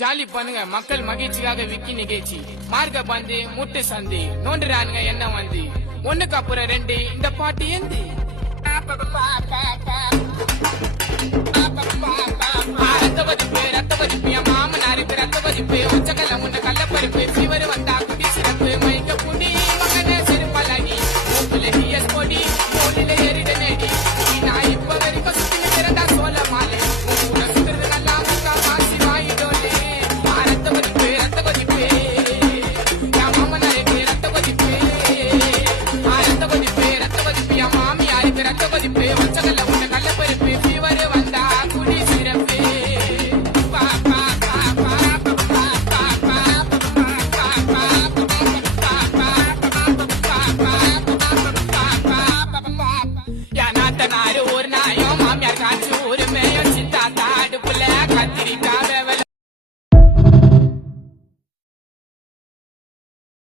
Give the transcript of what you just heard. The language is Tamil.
ஜாலி பண்ணுங்க மக்கள் மகிழ்ச்சியாக விக்கி நிகழ்ச்சி மார்க்க பந்து முட்டு சந்தி நோண்டுறானுங்க என்ன வந்து ஒண்ணுக்கு அப்புறம் ரெண்டு இந்த பாட்டு ஏந்தி ரத்த வதிப்பு என் மாமா